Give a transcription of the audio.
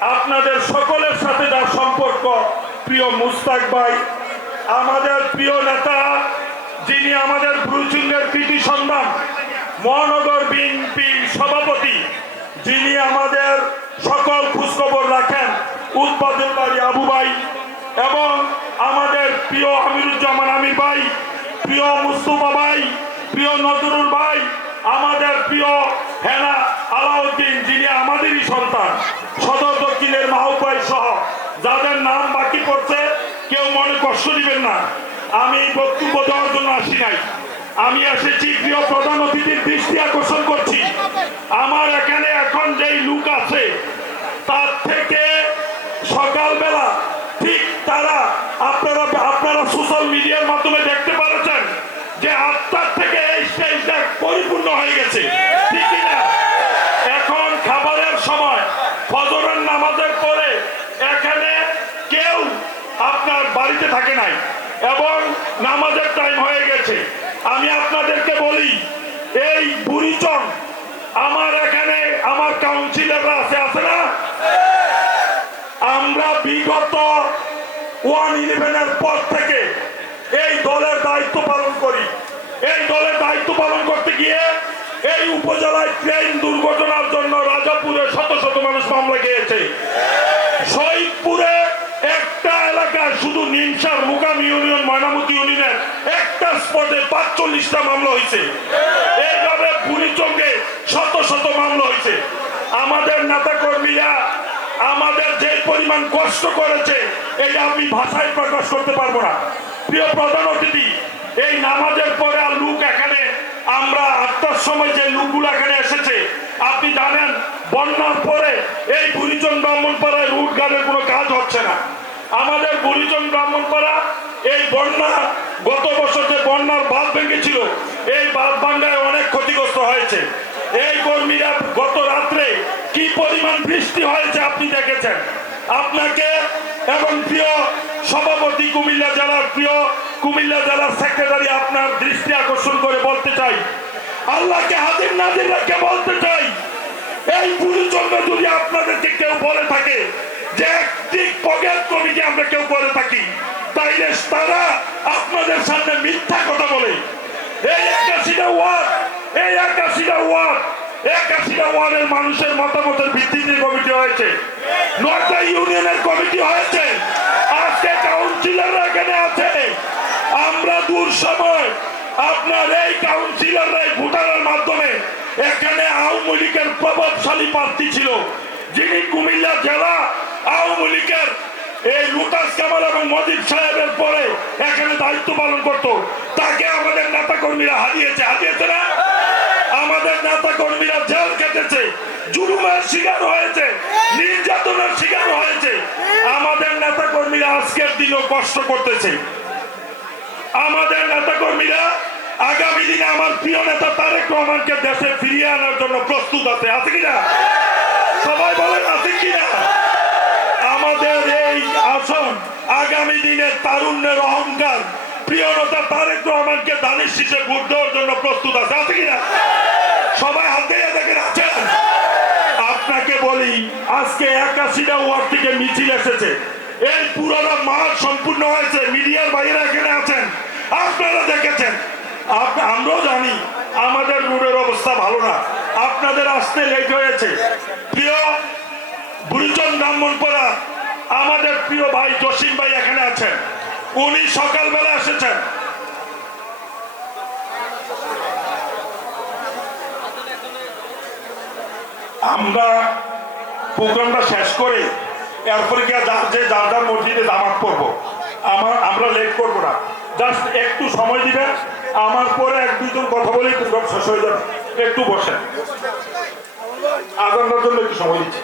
আপনাদের সকলের সাথে যার সম্পর্ক, প্রিয় মুস্তাক ভাই, আমাদের প্রিয় নেতা, যিনি আমাদের ব্রুচুঙ্গের কৃতি সন্তান, মহানগর বিএনপির সভাপতি, যিনি আমাদের সকল খোঁজখবর রাখেন, উৎপাদন বাড়ি আবু ভাই, এবং আমাদের প্রিয় আমিরুজ্জামান আমির ভাই, প্রিয় মুস্তফা ভাই, প্রিয় নজরুল ভাই, আমাদের প্রিয় হেনা আলাউদ্দিন, যিনি আমাদেরই সন্তান, সদর দক্ষিণের মাহবাই সহ যাদের নাম বাকি পড়ছে, কেউ মনে কষ্ট দিবেন না। আমি বক্তব্য দেওয়ার জন্য আসি নাই, আমি এসেছি প্রিয় প্রধান অতিথির দৃষ্টি আকর্ষণ করছি। আমার এখানে এখন যেই লুক আছে তার থেকে সকালবেলা ঠিক তারা আপনারা সোশ্যাল মিডিয়ার মাধ্যমে দেখতে পাচ্ছেন যে 8টার থেকে এই স্টেজটা পরিপূর্ণ হয়ে গেছে, ঠিক না? এখন খাবারের সময়, ফজরের নামাজের পরে এখানে কেউ আপনার বাড়িতে থাকে নাই এবং নামাজের টাইম হয়ে গেছে। আমি আপনাদেরকে বলি, এই বুড়িচং আমার এখানে আমার কাউন্সিলররা আছে না? আমরা বিগত 111-এর পর থেকে এই দলের দায়িত্ব পালন করি। এই দলের দায়িত্ব পালন করতে গিয়ে এই উপজেলায় ট্রেন দুর্ঘটনার জন্য রাজাপুরে শত শত মানুষ মামলা খেয়েছে। শহীদপুরে একটা এলাকায় শুধু নিমসার মুকাম ইউনিয়ন, ময়নামতি ইউনিয়নের একটা স্পটে 45টা মামলা হয়েছে। এইভাবে বুড়িচঙ্গে শত শত মামলা হয়েছে। আমাদের নেতা কর্মীরা আমাদের যে পরিমাণ কষ্ট করেছে এটা আমি ভাষায় প্রকাশ করতে পারবো না। প্রিয় প্রধান অতিথি, এই নামাজের পরে আর লোক এখানে আমরা 8টার সময় যে লোকগুলো এখানে এসেছে, আপনি জানেন বন্যার পরে এই বুড়িচং ব্রাহ্মণপাড়ায় রুট গার্ডের কোনো কাজ হচ্ছে না। আমাদের বুড়িচং ব্রাহ্মণপাড়া এই বন্যা, গত বছর যে বন্যার বাঁধ ভেঙেছিল, এই বাঁধ ভাঙ্গায় অনেক ক্ষতিগ্রস্ত হয়েছে। এই কর্মীরা গত রাত্রে কি পরিমাণ বৃষ্টি হয়েছে আপনি দেখেছেন। আপনাকে এবং প্রিয় সভাপতি কুমিল্লা জেলার, প্রিয় কুমিল্লা জেলার সেক্রেটারি, আপনার দৃষ্টি আকর্ষণ করে বলতে চাই, আল্লাহকে হাজির নাজির রেখে বলতে চাই, এই বুড়িচঙ্গে যদি আপনাদেরকে কেউ বলে থাকে যে একটি পকেট কমিটি আমরা কেউ করে থাকি, তাইলে তারা আপনাদের সামনে মিথ্যা কথা বলে। এই 81টা ওয়ার্ডের মানুষের মতামতের ভিত্তিতে কমিটি হয়েছে, 9টা ইউনিয়নের কমিটি হয়েছে, আজকে কাউন্সিলররা এখানে আছে। আমরা দূর সময় আপনার এই কাউন্সিলররা ভোটারের মাধ্যমে, এখানে আওয়ামী লীগের প্রভাবশালী প্রার্থী ছিল, যিনি কুমিল্লা জেলা আওয়ামী লীগের এই লুটাস কামাল এবং মজিদ সাহেবের পরে এখানে দায়িত্ব পালন করত, তাকে আমাদের নেতা কর্মীরা হারিয়েছে না? আমাদের নেতা কর্মীরা জেল কেটেছে, জুলুমের শিকার হয়েছে, নির্যাতনের শিকার হয়েছে। আমাদের নেতা কর্মীরা আজকের দিনও কষ্ট করতেছে। আমাদের নেতা কর্মীরা আগামী দিনে আমার প্রিয় নেতা তারেক রহমানকে দেশে ফিরিয়ে আনার জন্য প্রস্তুত আছে কিনা? সবাই বলেন আছে কিনা? আমাদের এই আসন আগামী দিনে তারুণ্যের অহংকার প্রিয় নেতা তারেক রহমানকে দানিশ শীষে ভোট দেওয়ার জন্য প্রস্তুত আছে কিনা? সবাই হাত দিয়ে দেখেন আছেন। আপনাকে বলি, আজকে 81টা ওয়ার্ড থেকে মিছিল এসেছে, এই পুরোটা মাঠ সম্পূর্ণ হয়েছে, মিডিয়ার বাইরে এখানে আছেন, আপনারা দেখেছেন। আমরাও জানি আমাদের রোডের অবস্থা ভালো না, আপনাদের আসতে লেট হয়েছে। প্রিয় বুড়িচং ব্রাহ্মণপাড়া আমাদের প্রিয় ভাই জসিম ভাই এখানে আছেন, উনি সকালবেলা এসেছেন। আমরা প্রোগ্রামটা শেষ করে এরপরে গিয়ে যার মসজিদে জামাত পড়বো, আমরা লেট করবো না, জাস্ট একটু সময় দিবেন। আমার পরে 1-2 জন কথা বলেই প্রোগ্রাম শেষ হয়ে যাবে। একটু বসেন, আজানের জন্য একটু সময় দিচ্ছি।